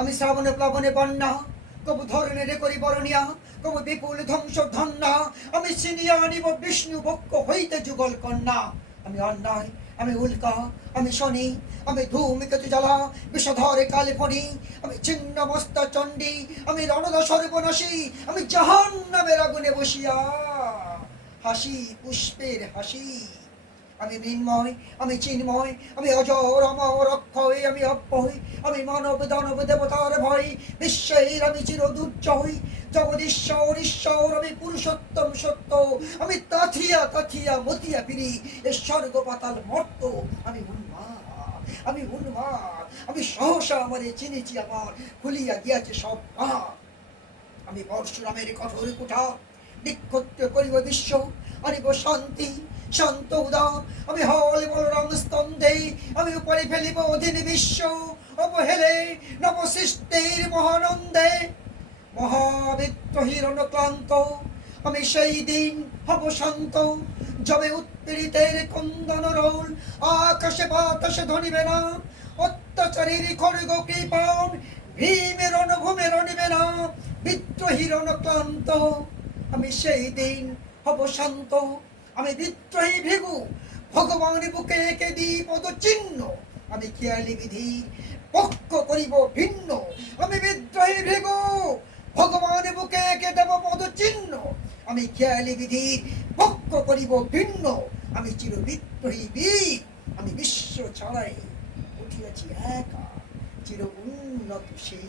আমি শ্রাবণে প্লাবনে বন্যা, কবু ধরনের করি বরণিয়া, কবু বিপুল ধ্বংস ধন্যা আমি চিনিয়া আনিব বিষ্ণু বক্ষ হইতে যুগল কন্যা। আমি অন্যায়, আমি উল্কা, আমি শনি, আমি ধূমিকেতু জ্বালা, বিষধরে কালে ফণি, আমি ছিন্ন মস্তা চণ্ডী, আমি রণদা সর্বনাশী, আমি জাহান নামের আগুনে বসিয়া, হাসি, পুষ্পের হাসি। আমি মৃন্ময় আমি চিন্ময়, আমি অজর অমর অক্ষয়, আমি অব্যয় আমি মানব দানব দেবতার ভয়, বিশ্বের আমি চির দুর্জয় জগদীশ্বর, ঈশ্বর, আমি পুরুষোত্তম সত্য, আমি তাথিয়া তাথিয়া মতিয়া ফিরি, এ স্বর্গ পাতাল মর্ত, আমি আমি উন্মাদ, আমি সহসা আমারে চিনেছি আমার খুলিয়া গিয়াছে সব পা আমি পরশুরামের কঠোর কুঠা নিক্ষত্র করিব বিশ্ব, আনিব শান্তি শান্ত উদা আমি হল বলরাম স্তন্ধে আমি উপরে ফেলিব অধীন বিশ্ব। অবহেলে নবসৃষ্টির মহানন্দে। মহাবিত্ত হিরণ আমি সেই দিন হব শান্ত। যবে উৎপীড়িতের কন্দন রোল, আকাশে বাতাসে ধনিবে না। অত্যাচারীর খড়গ কৃপণ ভীমের অনুভূমে রণিবে না বিদ্রোহীর ক্লান্ত, আমি সেই দিন হব শান্ত। আমি বিদ্রোহী ভেগু, ভগবান বুকে এঁকে দিই পদ চিহ্ন আমি খেয়ালি বিধির পক্ষ করিব ভিন্ন। আমি বিদ্রোহী ভৃগু, ভগবান বুকে এঁকে দেব পদ চিহ্ন আমি খেয়ালি বিধির পক্ষ করিব ভিন্ন। আমি চির বিদ্রোহী বীর, আমি বিশ্ব ছাড়াই উঠিয়াছি একা। চির উন্নত সেই